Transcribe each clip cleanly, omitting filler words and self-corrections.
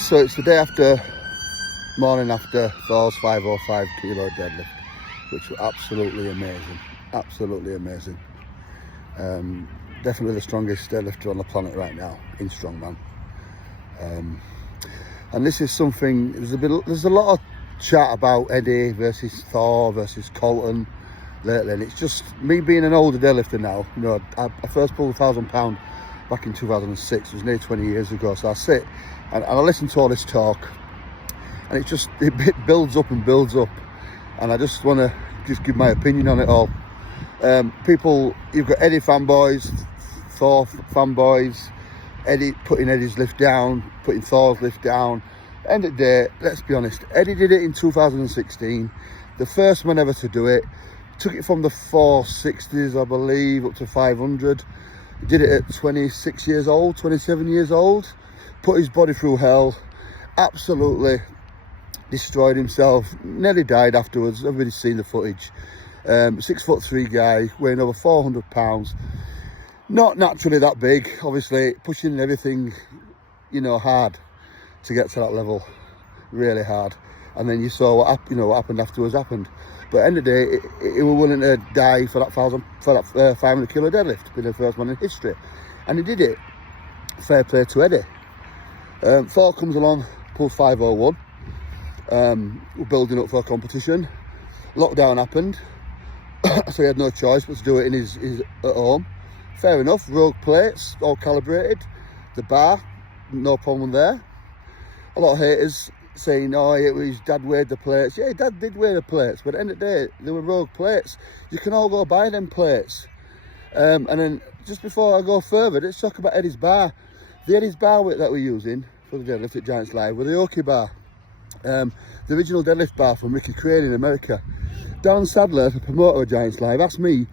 So it's the day after, morning after Thor's 505 kilo deadlift, which was absolutely amazing. Absolutely amazing. Definitely the strongest deadlifter on the planet right now in strongman. And this is something, there's a lot of chat about Eddie versus Thor versus Colton lately, and it's just me being an older deadlifter now. You know, I first pulled £1,000 back in 2006. It was nearly 20 years ago. So I sit and I listen to all this talk, and it builds up and builds up, and I just want to just give my opinion on it all. People, you've got Eddie fanboys, Thor fanboys, Eddie putting Eddie's lift down, putting Thor's lift down. End of the day, let's be honest, Eddie did it in 2016, the first man ever to do it. Took it from the 460s, I believe, up to 500. Did it at 26 years old, 27 years old. Put his body through hell. Absolutely destroyed himself. Nearly died afterwards. Everybody's seen the footage. 6'3" guy, weighing over 400 pounds. Not naturally that big, obviously, pushing everything, you know, hard to get to that level. Really hard. And then you saw what happened afterwards happened. But at the end of the day, he was willing to die for that 500 kilo deadlift, being the first man in history. And he did it. Fair play to Eddie. Thor comes along, pulls 501. We're building up for a competition. Lockdown happened, so he had no choice but to do it in his at home. Fair enough, rogue plates, all calibrated. The bar, no problem there. A lot of haters saying, oh, his dad weighed the plates. Yeah, dad did weigh the plates, but at the end of the day, they were rogue plates. You can all go buy them plates. And then, just before I go further, let's talk about Eddie's bar. The Eddie's bar weight that we're using for the deadlift at Giants Live with the Oki bar. The original deadlift bar from Ricky Crane in America. Dan Sadler, the promoter of Giants Live, asked me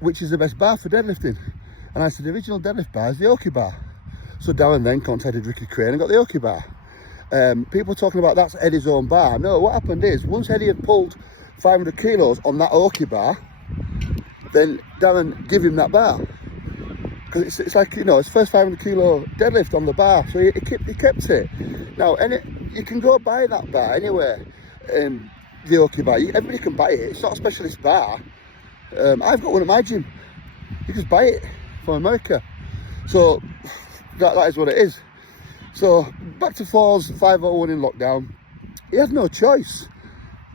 which is the best bar for deadlifting. And I said, the original deadlift bar is the Oki bar. So Darren then contacted Ricky Crane and got the Oki bar. People talking about that's Eddie's own bar. No, what happened is, once Eddie had pulled 500 kilos on that Oki bar, then Darren gave him that bar. Because it's like, you know, his first 500 kilo deadlift on the bar, so he kept it. Now, you can go buy that bar anywhere, the Oki bar. Everybody can buy it. It's not a specialist bar. I've got one at my gym. You just buy it from America. So that is what it is. So back to Thor's 501 in lockdown. He had no choice.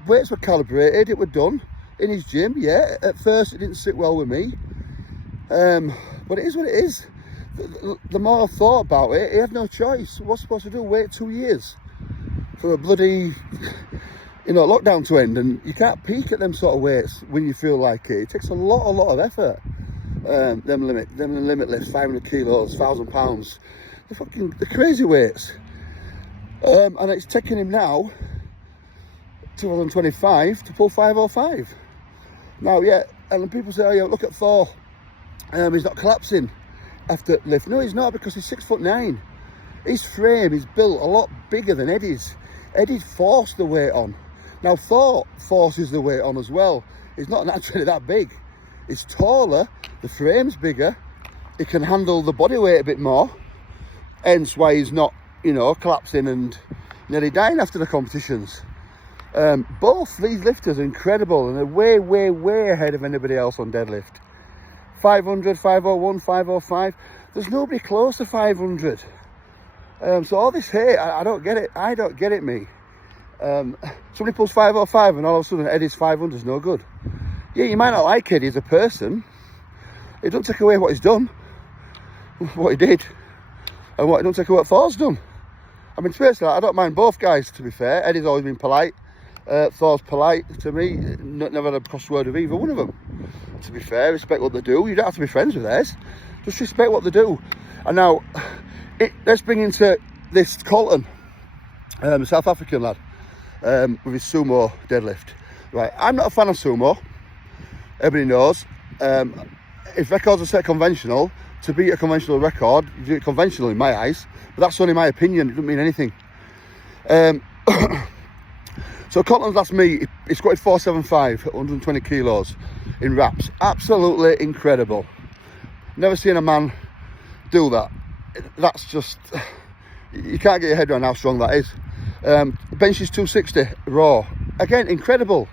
Weights were calibrated. It were done in his gym. Yeah, at first it didn't sit well with me. But it is what it is. The more I thought about it, he had no choice. What's he supposed to do? Wait 2 years for a bloody, you know, lockdown to end, and you can't peak at them sort of weights when you feel like it. It takes a lot of effort. Them limit lifts, 500 kilos, £1,000. They're crazy weights. And it's taking him now, 2025, to pull 505. Now, yeah, and people say, oh yeah, look at Thor. He's not collapsing after lift. No, he's not, because he's 6'9". His frame is built a lot bigger than Eddie's. Eddie's forced the weight on. Now Thor forces the weight on as well. He's not naturally that big. He's taller, the frame's bigger, he can handle the body weight a bit more, hence why he's not, you know, collapsing and nearly dying after the competitions. Both these lifters are incredible, and they're way ahead of anybody else on deadlift. 500, 501, 505. There's nobody close to 500. So all this hate, I don't get it. I don't get it, me. Somebody pulls 505 and all of a sudden Eddie's 500 is no good. Yeah, you might not like Eddie as a person. It don't take away what he's done, what he did, and what it don't take away what Thor's done. I mean, seriously, I don't mind both guys, to be fair. Eddie's always been polite. Thor's polite to me. Never had a cross word with either one of them. To be fair, respect what they do. You don't have to be friends with theirs. Just respect what they do. And now, let's bring into this Colton, the South African lad, with his sumo deadlift. Right, I'm not a fan of sumo. Everybody knows. If records are set conventional, to beat a conventional record, you do it conventional in my eyes. But that's only my opinion. It doesn't mean anything. So Colton's last meet, he squatted 475 at 120 kilos in wraps. Absolutely incredible. Never seen a man do that. That's just You can't get your head around how strong that is. Bench is 260 raw. Again, incredible.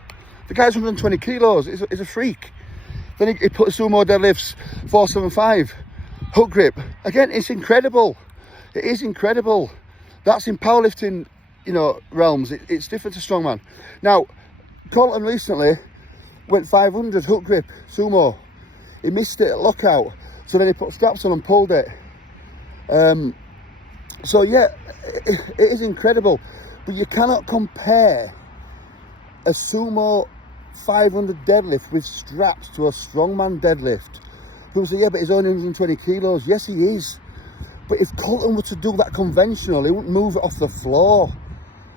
The guy's 120 kilos. He's a freak. Then he put sumo deadlifts 475. Hook grip. Again, it's incredible. It is incredible. That's in powerlifting, you know, realms. It's different to strongman. Now, Colton recently went 500 hook grip sumo. He missed it at lockout, so then he put straps on and pulled it. So yeah, it is incredible, but you cannot compare a sumo 500 deadlift with straps to a strongman deadlift. People say, yeah, but he's only 120 kilos. Yes, he is. But if Colton were to do that conventional, he wouldn't move it off the floor.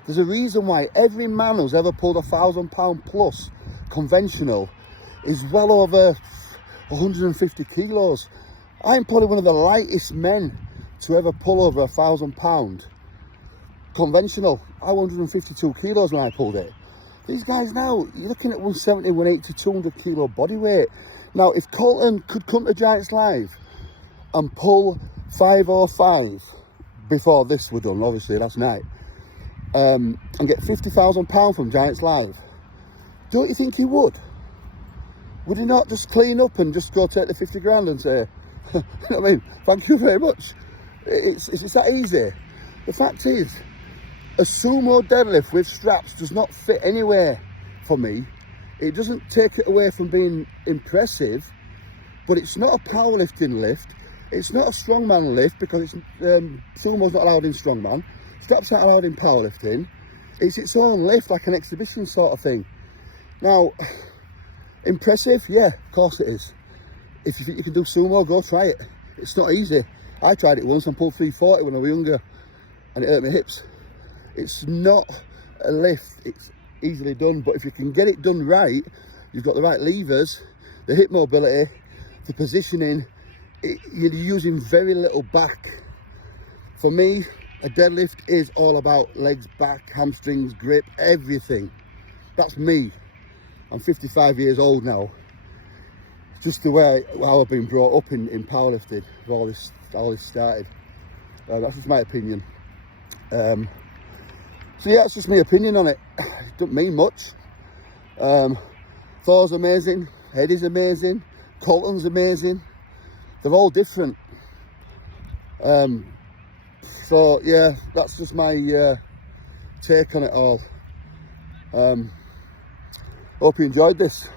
There's a reason why every man who's ever pulled 1,000 pound plus conventional is well over 150 kilos. I'm probably one of the lightest men to ever pull over 1,000 pound conventional. I was 152 kilos when I pulled it. These guys now, you're looking at 170, 180, 200 kilo body weight. Now, if Colton could come to Giants Live and pull 505 before this were done, obviously last night, and get 50,000 pound from Giants Live, don't you think he would? Would he not just clean up and just go take the 50 grand and say, you know what I mean, thank you very much? It's that easy. The fact is, a sumo deadlift with straps does not fit anywhere for me. It doesn't take it away from being impressive, but it's not a powerlifting lift. It's not a strongman lift because sumo's not allowed in strongman. Straps aren't allowed in powerlifting. It's its own lift, like an exhibition sort of thing. Now, impressive? Yeah, of course it is. If you think you can do sumo, go try it. It's not easy. I tried it once and pulled 340 when I was younger, and it hurt my hips. It's not a lift, it's easily done, but if you can get it done right, you've got the right levers, the hip mobility, the positioning, you're using very little back. For me, a deadlift is all about legs, back, hamstrings, grip, everything. That's me. I'm 55 years old now. Just the way how I've been brought up in powerlifting, all this started. That's just my opinion. So yeah, it's just my opinion on it. It doesn't mean much. Thor's amazing, Eddie's amazing, Colton's amazing. They're all different. So yeah, that's just my take on it all. Hope you enjoyed this.